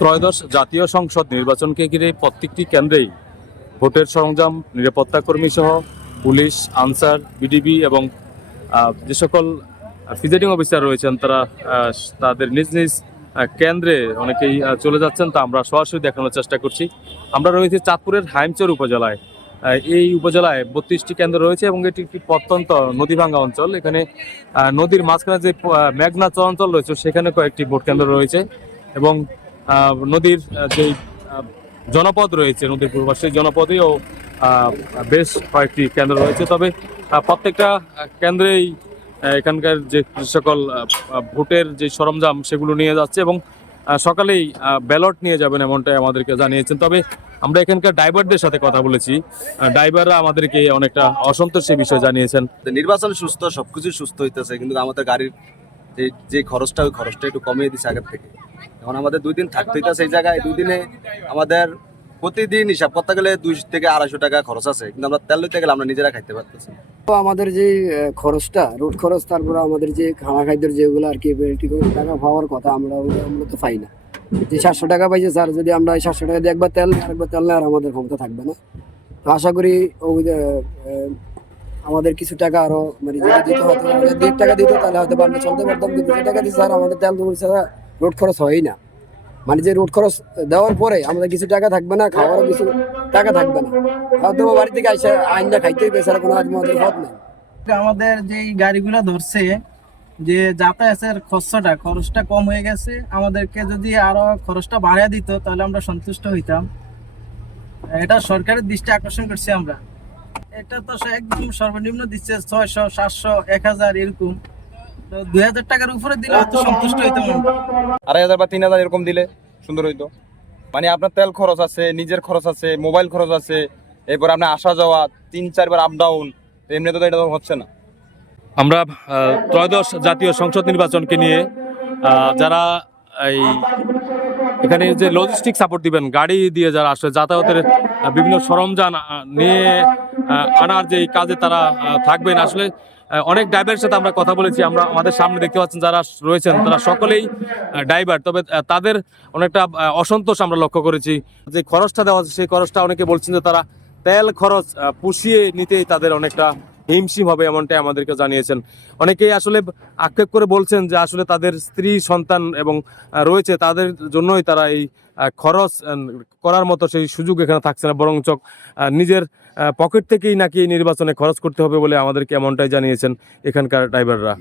ত্রয়োদশ জাতীয় সংসদ নির্বাচনকে ঘিরে প্রত্যেকটি কেন্দ্রেই ভোটের সরঞ্জাম, নিরাপত্তা কর্মী সহ পুলিশ, আনসার, বিডিবি এবং যে সকল প্রিজাইডিং অফিসার রয়েছেন তারা তাদের নিজ নিজ কেন্দ্রে অনেকেই চলে যাচ্ছেন, তা আমরা সরাসরি দেখানোর চেষ্টা করছি। আমরা রয়েছি চাঁদপুরের হাইমচর উপজেলায়। এই উপজেলায় 32টি কেন্দ্র রয়েছে এবং এটি একটি প্রত্যন্ত নদীভাঙ্গা অঞ্চল। এখানে নদীর মাঝখানে যে মেঘনা চরাঞ্চল রয়েছে সেখানে কয়েকটি ভোট কেন্দ্র রয়েছে এবং নদীর যে জনপদ রয়েছে, নদীর পূর্ব সেই জনপদেও বেশ কয়েকটি কেন্দ্র রয়েছে। তবে প্রত্যেকটা কেন্দ্রেই এখানকার যে সকল ভোটের যে সরঞ্জাম সেগুলো নিয়ে যাচ্ছে এবং সকালেই ব্যালট নিয়ে যাবেন এমনটাই আমাদেরকে জানিয়েছেন। তবে আমরা এখানকার ড্রাইভারদের সাথে কথা বলেছি, ড্রাইভাররা আমাদেরকে অনেকটা অসন্তোষের বিষয় জানিয়েছেন। নির্বাচন সুস্থ, সবকিছু সুস্থ হইতেছে, কিন্তু আমাদের গাড়ির যে খরচটা, ওই খরচটা একটু কমিয়ে দিচ্ছে আগের থেকে। এখন আমাদের 2 দিন থাকতে হইতেছে এই জায়গায়। 2 দিনে আমাদের প্রতিদিন হিসাব করতে গেলে 200 থেকে 250 টাকা খরচ আছে, কিন্তু আমরা তেল লইতে গেলে আমরা নিজেরা খাইতে পারতেছি। তো আমাদের যে খরচটা, রুট খরচ, তারপরে আমাদের যে খাওয়া খাদ্যের যেগুলো আর কি টাকা পাওয়ার কথা, আমরা তো পাই না। যে 700 টাকা পাইছে স্যার, যদি আমরা 700 টাকা দিয়ে একবার তেল নেই আর আমাদের ক্ষমতা থাকবে না। তো আশা করি আমাদের কিছু টাকা আরো মানে যদি দিতে হতো, 1.5 টাকা দিত তাহলে হয়তো আমরা চলতে পারতাম। কিন্তু যে টাকা দিচ্ছে স্যার, আমাদের তেল ছাড়া রোড খরচ হয়ই না। মানে যে রোড খরচ দেওয়ার পরে আমাদের কিছু টাকা থাকবে না, খাওয়ারও কিছু টাকা থাকবে না। হয়তো বাড়ি থেকে আইসা আইনটা খাইতেই বেচারা কোনো আমাদের পথ নেই। আমাদের যে গাড়িগুলো ধরছে, যে যাতায়াতের খরচটা কম হয়ে গেছে। আমাদেরকে যদি আরো খরচটা বাড়িয়ে দিত তাহলে আমরা সন্তুষ্ট হইতাম। এটা সরকারের দৃষ্টি আকর্ষণ করছি আমরা। এটা তো একদম সর্বনিম্ন দিচ্ছে 600, 700, 1000 এরকম। 2000 টাকার উপরে দিলে হয়তো সন্তুষ্ট হইতাম আমরা। 2500 বা 3000 এরকম দিলে সুন্দর হইতো। মানে আপনার তেল খরচ আছে, নিজের খরচ আছে, মোবাইল খরচ আছে, এরপর আপনার আসা যাওয়া 3-4 বার আপ ডাউন, এমনি তো এটা হচ্ছে না। আমরা ত্রয়োদশ জাতীয় সংসদ নির্বাচনকে নিয়ে যারা এই এখানে যে লজিস্টিক সাপোর্ট দিবেন, গাড়ি দিয়ে যারা আসলে যাতায়াতের বিভিন্ন সরঞ্জাম নিয়ে আনার যে কাজে তারা থাকবেন, আসলে অনেক ড্রাইভারের সাথে আমরা কথা বলেছি। আমরা আমাদের সামনে দেখতে পাচ্ছেন যারা রয়েছেন তারা সকলেই ড্রাইভার, তবে তাদের অনেকটা অসন্তোষ আমরা লক্ষ্য করেছি। যে খরচটা দেওয়া হচ্ছে সেই খরচটা অনেকে বলছেন যে তারা তেল খরচ পুষিয়ে নিতেই তাদের অনেকটা হিমশিম হবে, এমনটাই আমাদেরকে জানিয়েছেন। অনেকেই আসলে আক্ষেপ করে বলছেন যে আসলে তাদের স্ত্রী সন্তান এবং রয়েছে, তাদের জন্যই তারা এই খরচ করার মতো সেই সুযোগ এখানে থাকছে না, বরঞ্চ নিজের পকেট থেকেই নাকি নির্বাচনে খরচ করতে হবে বলে আমাদেরকে এমনটাই জানিয়েছেন এখানকার ড্রাইভাররা।